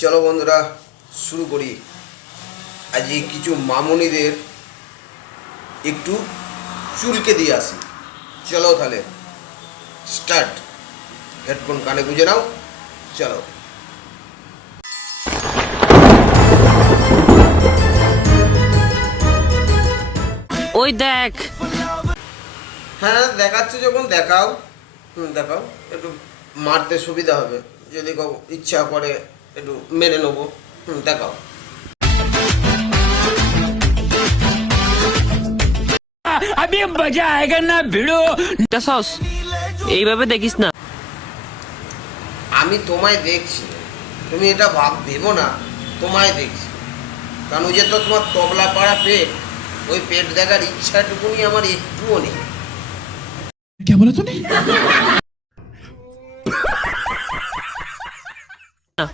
চলো বন্ধুরা শুরু করি। আজকে কিছু মামনিদের একটু চুলকে দিয়ে আসি। চলো তাহলে স্টার্ট হেডফোন কানে গুঁজে নাও চলো। ওই দেখ। হ্যাঁ দেখাচ্ছে যখন দেখাও। হুম দেখাও। একটু মারতে সুবিধা হবে যদি ইচ্ছা করে একটু মেনে নেব। হুম দেখাও। আমি মজা আয়গা না ভিড়ো। এইভাবে দেখিস না। আমি তোমায় দেখছি। তুমি এটা ভাব ভেবো না। তোমায় দেখছি। কারণ ওই যে তো তোমার তবলা পাড়া পেট ওই পেট দেখার ইচ্ছাটুকুনি আমার একটুও নেই। কেমন তুমি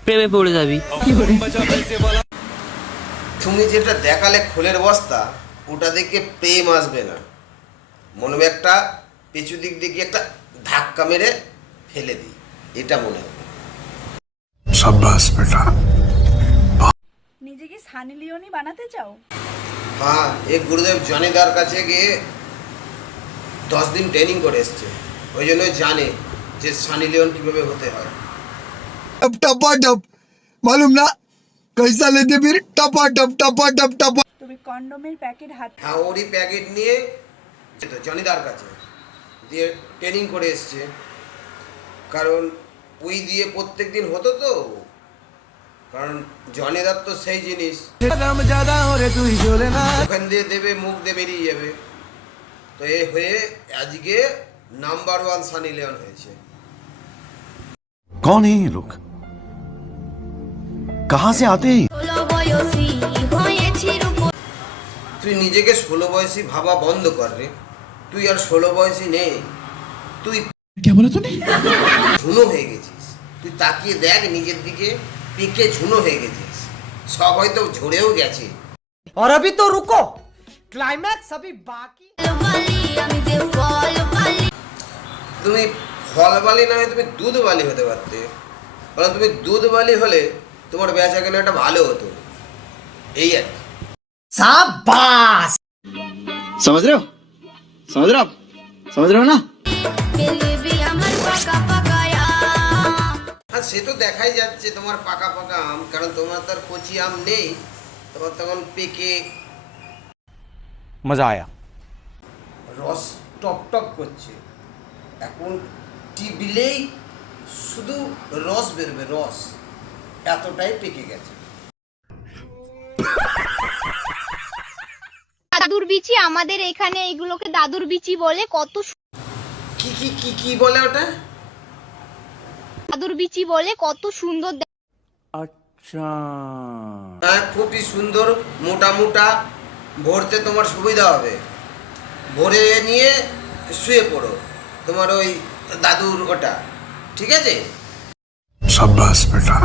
প্রেমে পড়ে যাবি। তুমি যেটা দেখালে খোলের বস্তা ওটা দেখে প্রেম আসবে না। মনে হবে একটা পেছু দিক দিকে একটা ধাক্কা মেরে ফেলে দিই। এটা মনে হবে। সাব্বাস বেটা। নিজেকে সানি লিওনি বানাতে চাও? হ্যাঁ এই গুরুদেব জনিদার কাছে গিয়ে দশ দিন ট্রেনিং করে এসছে। ওই জন্য জানে যে সানি লিওন কীভাবে হতে হয়। टप टपा टप मालूम ना कैसा लेते फिर टपा टप टपा टप टपा তুমি কন্ডোমের প্যাকেট হাত হ্যাঁ ওরই প্যাকেট নিয়ে যেত জনিদার কাছে দিয়ে ট্রেনিং করে এসছে কারণ ওই দিয়ে প্রত্যেক দিন হতো তো কারণ জনিদার তো সেই জিনিস ওখান দিয়ে দেবে মুখ দিয়ে বেরিয়ে যাবে তো এ হয়ে আজকে নাম্বার ওয়ান সানি লিওন হয়েছে कौन है ये लोग कहां से आते हैं ये? বয়সী হয়েছি রূপ তুই নিজেকে ষোলো বয়সী ভাবা বন্ধ কর রে তুই আর ষোলো বয়সী নেই তুই क्या बोला तूने ঝুনো হয়ে গেছিস তুই তাকিয়ে দেখ নিজের দিকে পিকে ঝুনো হয়ে গেছিস সব হয়তো ঝরেও গেছে और अभी तो रुको क्लाइमैक्स अभी बाकी বালি আমি যে ফল বালি তুমি ফল বালি না হয়ে তুমি দুধ বালি হতে পারতে কারণ তুমি দুধ বালি হলে তোমার বেচা কেনাটা ভালো হতো এই আর কি। शाबाश समझ रहे हो समझ रहे हो आप समझ रहे हो ना পেলেবি আমার পাকা পাকায়া আর সে তো দেখাই যাচ্ছে তোমার পাকা পাকা আম কারণ তোমার তো আর কচি আম নেই তোমার তখন পেকে मजा आया রস টপ টপ করছে এখন টিবিলেই শুধু রস বেরোবে রস এতটাই পেকে গেছে দাদুর বিচি আমাদের এখানে এগুলোকে দাদুর বিচি বলে কত সু- কি কি কি কি বলে ওটা দাদুর বিচি বলে কত সুন্দর দে- হ্যাঁ খুবই সুন্দর মোটা মোটা ভরতে তোমার সুবিধা হবে ভরে নিয়ে শুয়ে পড়ো তোমার ওই দাদুর ওটা ঠিক আছে शाबाश बेटा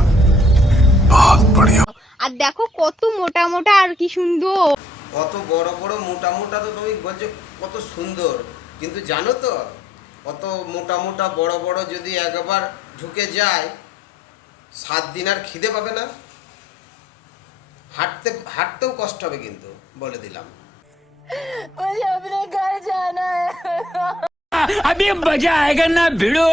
বহুত বড়িয়া আর দেখো কত মোটা মোটা আর কি সুন্দর। কত বড় বড় মোটা মোটা তো তুমি বলছো কত সুন্দর। কিন্তু জানো তো কত মোটা মোটা বড় বড় যদি একবার ঢুকে যায় সাত দিন আর খিদে পাবে না। হাঁটতে হাঁটতেও কষ্ট হবে কিন্তু বলে দিলাম। আমি মজা আয়গা না ভিড়ো।